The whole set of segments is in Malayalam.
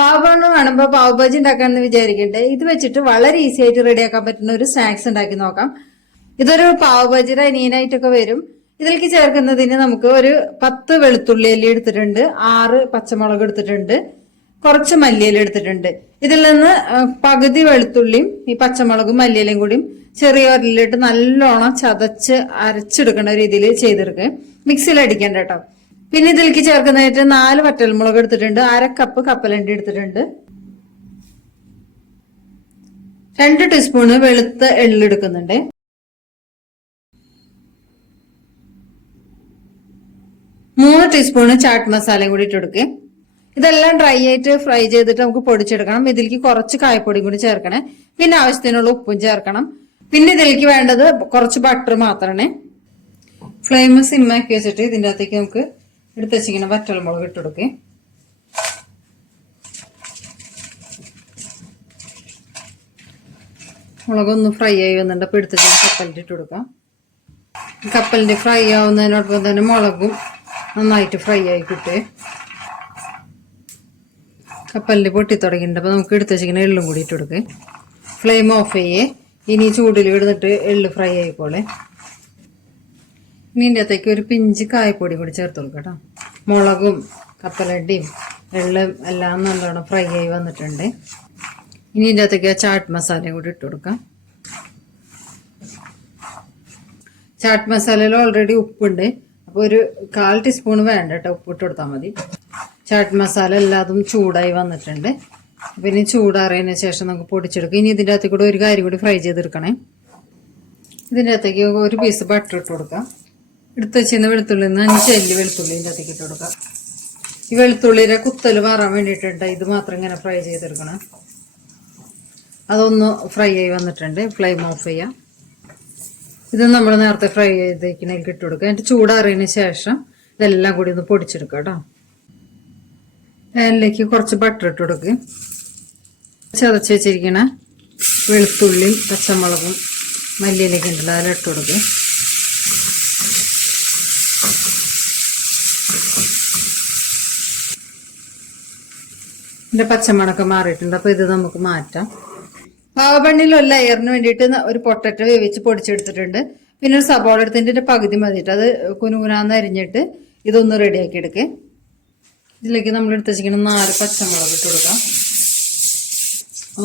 പാവബണ്ണ് കാണുമ്പോൾ പാവ് ബജി ഉണ്ടാക്കാമെന്ന് വിചാരിക്കട്ടെ ഇത് വെച്ചിട്ട് വളരെ ഈസി ആയിട്ട് റെഡിയാക്കാൻ പറ്റുന്ന ഒരു സ്നാക്സ് ഉണ്ടാക്കി നോക്കാം. ഇതൊരു പാവ് ബജിയുടെ അനിയനായിട്ടൊക്കെ വരും. ഇതിലേക്ക് ചേർക്കുന്നതിന് നമുക്ക് ഒരു പത്ത് വെളുത്തുള്ളി അല്ലി എടുത്തിട്ടുണ്ട്. ആറ് പച്ചമുളക് എടുത്തിട്ടുണ്ട്. കുറച്ച് മല്ലിയില എടുത്തിട്ടുണ്ട്. ഇതിൽ നിന്ന് പകുതി വെളുത്തുള്ളിയും ഈ പച്ചമുളകും മല്ലിയിലയും കൂടിയും ചെറിയ ഉരലിലിട്ട് നല്ലോണം ചതച്ച് അരച്ചെടുക്കുന്ന രീതിയിൽ ചെയ്തെടുക്കുക മിക്സിയിൽ അടിക്കണ്ട കേട്ടോ. പിന്നെ ഇതിലേക്ക് ചേർക്കുന്നതായിട്ട് നാല് വറ്റൽമുളക് എടുത്തിട്ടുണ്ട്. അര കപ്പ് കപ്പലണ്ടി എടുത്തിട്ടുണ്ട്. രണ്ട് ടീസ്പൂണ് വെളുത്ത എള്ളെടുക്കുന്നുണ്ട് മൂന്ന് ടീസ്പൂണ് ചാട്ട് മസാലയും കൂടി ഇട്ട് കൊടുക്കുക ഇതെല്ലാം ഡ്രൈ ആയിട്ട് ഫ്രൈ ചെയ്തിട്ട് നമുക്ക് പൊടിച്ചെടുക്കണം. ഇതിലേക്ക് കുറച്ച് കായപ്പൊടി കൂടി ചേർക്കണേ. പിന്നെ ആവശ്യത്തിനുള്ള ഉപ്പും ചേർക്കണം. പിന്നെ ഇതിലേക്ക് വേണ്ടത് കുറച്ച് ബട്ടർ മാത്രമാണ് ഫ്ലെയിം സിമ്മാക്കി വെച്ചിട്ട് ഇതിന്റെ അകത്തേക്ക് നമുക്ക് എടുത്ത് വെച്ചിങ്ങനെ വറ്റൽമുളക് ഇട്ട് കൊടുക്കേ. മുളകൊന്ന് ഫ്രൈ ആയി വന്നിട്ട് അപ്പോൾ എടുത്ത് കപ്പലിൽ ഇട്ട് കൊടുക്കാം. കപ്പലിന്റെ ഫ്രൈ ആവുന്നതിനോടൊപ്പം തന്നെ മുളകും നന്നായിട്ട് ഫ്രൈ ആയി കിട്ടേ. കപ്പലിൽ പൊട്ടി തുടങ്ങിയിട്ടുണ്ട്. അപ്പോൾ നമുക്ക് എടുത്ത് വെച്ചിങ്ങനെ എള്ളും കൂടി ഇട്ട് കൊടുക്കേ. ഫ്ലെയിം ഓഫ് ചെയ്യേ. ഇനി ചൂടിൽ ഇടുന്നിട്ട് എള്ള് ഫ്രൈ ആയിക്കോളെ. ഇനി ഇതിന്റെ അകത്തേക്ക് ഒരു പിഞ്ച് കായപ്പൊടി കൂടി ചേർത്ത് കൊടുക്കാം കേട്ടോ. മുളകും കപ്പലണ്ടിയും വെള്ളം എല്ലാം നല്ലോണം ഫ്രൈ ആയി വന്നിട്ടുണ്ട്. ഇനി ഇതിന്റെ അകത്തേക്ക് ചാട്ട് മസാലയും കൂടി ഇട്ട് കൊടുക്കാം. ചാട്ട് മസാലയിൽ ഓൾറെഡി ഉപ്പുണ്ട്. അപ്പോൾ ഒരു കാൽ ടീസ്പൂൺ വേണ്ട കേട്ടോ ഉപ്പ് ഇട്ട് കൊടുത്താൽ മതി. ചാട്ട് മസാല എല്ലാതും ചൂടായി വന്നിട്ടുണ്ട്. ഇനി ചൂടാറിയതിന് ശേഷം നമുക്ക് പൊടിച്ചെടുക്കാം. ഇനി ഇതിന്റെ അകത്തേക്ക് കൂടെ ഒരു കാര്യം കൂടി ഫ്രൈ ചെയ്തെടുക്കണേ. ഇതിന്റെ അകത്തേക്ക് ഒരു പീസ് ബട്ടർ ഇട്ട് കൊടുക്കാം. എടുത്ത് വെച്ചിരുന്ന വെളുത്തുള്ളി നിന്ന് അഞ്ച് അല്ലി വെളുത്തുള്ളി ഇതിന്റെ അകത്തേക്ക് ഇട്ട് കൊടുക്കാം. ഈ വെളുത്തുള്ളിയുടെ കുത്തൽ മാറാൻ വേണ്ടിയിട്ടുണ്ട്. ഇത് മാത്രം ഇങ്ങനെ ഫ്രൈ ചെയ്തെടുക്കണം. അതൊന്ന് ഫ്രൈ ആയി വന്നിട്ടുണ്ട്. ഫ്ലെയിം ഓഫ് ചെയ്യാം. ഇത് നമ്മൾ നേരത്തെ ഫ്രൈ ചെയ്തേക്കിനേക്ക് ഇട്ട് കൊടുക്കുക എന്നിട്ട് ചൂടാറിയതിന് ശേഷം ഇതെല്ലാം കൂടി ഒന്ന് പൊടിച്ചെടുക്കുക കേട്ടോ. അതിലേക്ക് കുറച്ച് ബട്ടർ ഇട്ട് കൊടുക്കുക ചതച്ച് വെച്ചിരിക്കണ വെളുത്തുള്ളിയും പച്ചമുളകും മല്ലിയിലേക്ക് ഉണ്ടല്ലോ അതിലിട്ട് കൊടുക്കുക ഇതിന്റെ പച്ചമുളക് മാറിയിട്ടുണ്ട്. അപ്പോൾ ഇത് നമുക്ക് മാറ്റാം. പാവബണ്ണിൽ ഒരു ലെയറിന് വേണ്ടിയിട്ട് ഒരു പൊട്ടറ്റ വേവിച്ച് പൊടിച്ചെടുത്തിട്ടുണ്ട്. പിന്നെ ഒരു സബോള എടുത്തതിന്റെ പകുതി മതിയിട്ട് അത് കുനുകുനാന്ന് അരിഞ്ഞിട്ട് ഇതൊന്ന് റെഡിയാക്കി എടുക്കേ. ഇതിലേക്ക് നമ്മൾ എടുത്ത് വെച്ചിരിക്കുന്ന നാല് പച്ചമുളക് ഇട്ട് കൊടുക്കാം.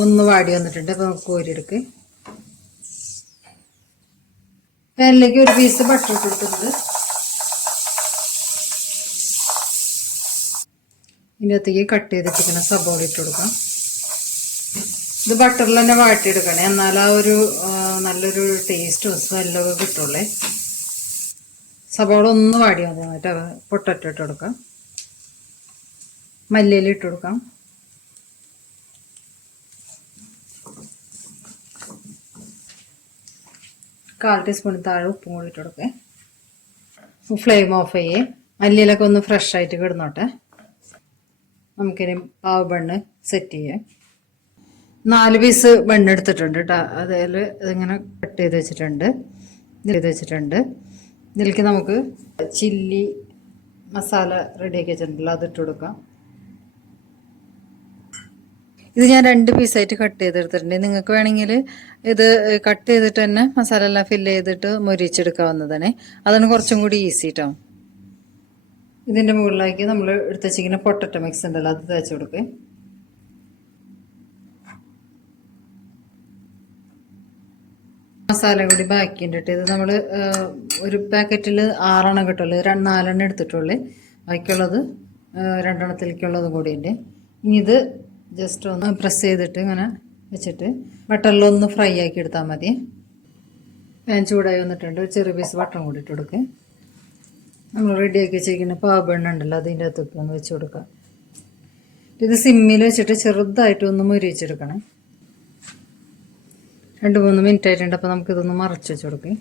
ഒന്ന് വാടി വന്നിട്ടുണ്ട്. അപ്പൊ നമുക്ക് കോരിയെടുക്ക്. പാനിലേക്ക് ഒരു പീസ് ബട്ടർ ഇട്ട് കൊടുത്തിട്ടുണ്ട്. ഇതിന്റെ അകത്തേക്ക് കട്ട് ചെയ്ത് വെച്ചിരിക്കുന്ന സബോള ഇട്ട് കൊടുക്കാം ഇത് ബട്ടറിൽ തന്നെ വാട്ടിയെടുക്കണേ. എന്നാൽ ആ ഒരു നല്ലൊരു ടേസ്റ്റും സ്മെല്ലൊക്കെ കിട്ടുള്ളേ. സബോള ഒന്ന് വാടിയാൽ മതി എന്നിട്ട് പൊട്ടറ്റോ ഇട്ട് കൊടുക്കാം. മല്ലിയില ഇട്ട് കൊടുക്കാം. കാൽ ടീസ്പൂൺ താഴെ ഉപ്പും കൂടി ഇട്ട് കൊടുക്കേ. ഫ്ലെയിം ഓഫ് ചെയ്യേ. മല്ലിയിലൊക്കെ ഒന്ന് ഫ്രഷ് ആയിട്ട് കിടന്നോട്ടെ. നമുക്കിനി പാവ് ബണ്ണ് സെറ്റ് ചെയ്യാം. നാല് പീസ് ബണ്ണ് എടുത്തിട്ടുണ്ട് കേട്ടോ അതിൽ ഇതിങ്ങനെ കട്ട് ചെയ്ത് വെച്ചിട്ടുണ്ട്. ചെയ്ത് വെച്ചിട്ടുണ്ട്. ഇതിലേക്ക് നമുക്ക് ചില്ലി മസാല റെഡിയാക്കി വെച്ചിട്ടുണ്ടല്ലോ അതിട്ട് കൊടുക്കാം. ഇത് ഞാൻ രണ്ട് പീസായിട്ട് കട്ട് ചെയ്തെടുത്തിട്ടുണ്ട് നിങ്ങൾക്ക് വേണമെങ്കിൽ ഇത് കട്ട് ചെയ്തിട്ട് തന്നെ മസാല എല്ലാം ഫില്ല് ചെയ്തിട്ട് മൊരിച്ചെടുക്കാവുന്നതാണ്. അതാണ് കുറച്ചും കൂടി ഈസി കേട്ടോ ഇതിന്റെ മുകളിലേക്ക് നമ്മൾ എടുത്ത് വെച്ചിരിക്കുന്ന പൊട്ടറ്റോ മിക്സ് ഉണ്ടല്ലോ അത് തേച്ച് കൊടുക്കുക മസാല കൂടി ബാക്കിയുണ്ട് കേട്ടോ ഇത് നമ്മൾ ഒരു പാക്കറ്റിൽ ആറെണ്ണം കിട്ടുള്ളൂ. രണ്ട് നാലെണ്ണം എടുത്തിട്ടുള്ളൂ. ബാക്കിയുള്ളത് രണ്ടെണ്ണത്തിലേക്കുള്ളതും കൂടി ഉണ്ട്. ഇനി ഇത് ജസ്റ്റ് ഒന്ന് പ്രസ് ചെയ്തിട്ട് ഇങ്ങനെ വെച്ചിട്ട് ബട്ടറിലൊന്ന് ഫ്രൈ ആക്കി എടുത്താൽ മതി. പാൻ ചൂടായി വന്നിട്ടുണ്ട്. ചെറിയ പീസ് ബട്ടറും കൂടി കൊടുക്കുക നമ്മൾ റെഡിയാക്കി വെച്ചിരിക്കുന്ന പാവെണ്ണ ഉണ്ടല്ലോ അതിന്റെ അകത്തൊക്കെ ഒന്ന് വെച്ച് കൊടുക്കാം. ഇത് സിമ്മിൽ വെച്ചിട്ട് ചെറുതായിട്ട് ഒന്ന് മുരിച്ചെടുക്കണം രണ്ട് മൂന്ന് മിനിറ്റ് ആയിട്ടുണ്ട് അപ്പോൾ നമുക്കിതൊന്ന് മറച്ച് വെച്ച് കൊടുക്കാം.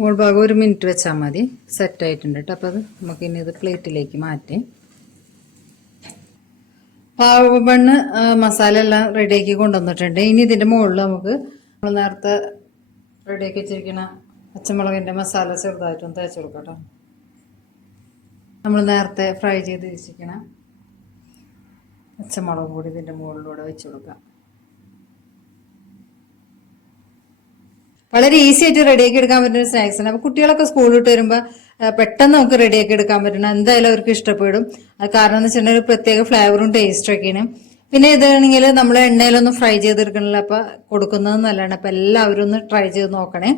മോൾ ഭാഗം ഒരു മിനിറ്റ് വെച്ചാൽ മതി. സെറ്റ് ആയിട്ടുണ്ട് കേട്ടോ അപ്പോൾ അത് നമുക്ക് ഇനി ഇത് പ്ലേറ്റിലേക്ക് മാറ്റി. പാവ മസാല എല്ലാം റെഡിയാക്കി കൊണ്ടുവന്നിട്ടുണ്ട്. ഇനി ഇതിന്റെ മുകളിൽ നമുക്ക് നമ്മൾ നേരത്തെ റെഡിയാക്കി വെച്ചിരിക്കുന്ന പച്ചമുളകിന്റെ മസാല ചെറുതായിട്ടൊന്ന് തേച്ച് കൊടുക്കട്ടോ കേട്ടോ. നമ്മൾ നേരത്തെ ഫ്രൈ ചെയ്ത് വെച്ചിരിക്കണം പച്ചമുളക് കൂടി ഇതിന്റെ മുകളിലൂടെ വെച്ച് കൊടുക്കാം. വളരെ ഈസി ആയിട്ട് റെഡിയാക്കി എടുക്കാൻ പറ്റുന്ന ഒരു സ്നാക്സ് ആണ്. അപ്പോൾ കുട്ടികളൊക്കെ സ്കൂളിൽ വിട്ട് വരുമ്പോൾ പെട്ടെന്ന് നമുക്ക് റെഡിയാക്കി എടുക്കാൻ പറ്റണം എന്തായാലും അവർക്ക് ഇഷ്ടപ്പെടും. അത് കാരണം എന്ന് വെച്ചിട്ടുണ്ടെങ്കിൽ ഒരു പ്രത്യേക ഫ്ലേവറും ടേസ്റ്റും ഒക്കെയാണ്. പിന്നെ ഇതാണെങ്കിൽ നമ്മൾ എണ്ണയിലൊന്നും ഫ്രൈ ചെയ്തെടുക്കണില്ല. അപ്പോൾ കൊടുക്കുന്നത് നല്ലതാണ്. അപ്പോൾ എല്ലാവരും ഒന്ന് ട്രൈ ചെയ്ത് നോക്കണേ.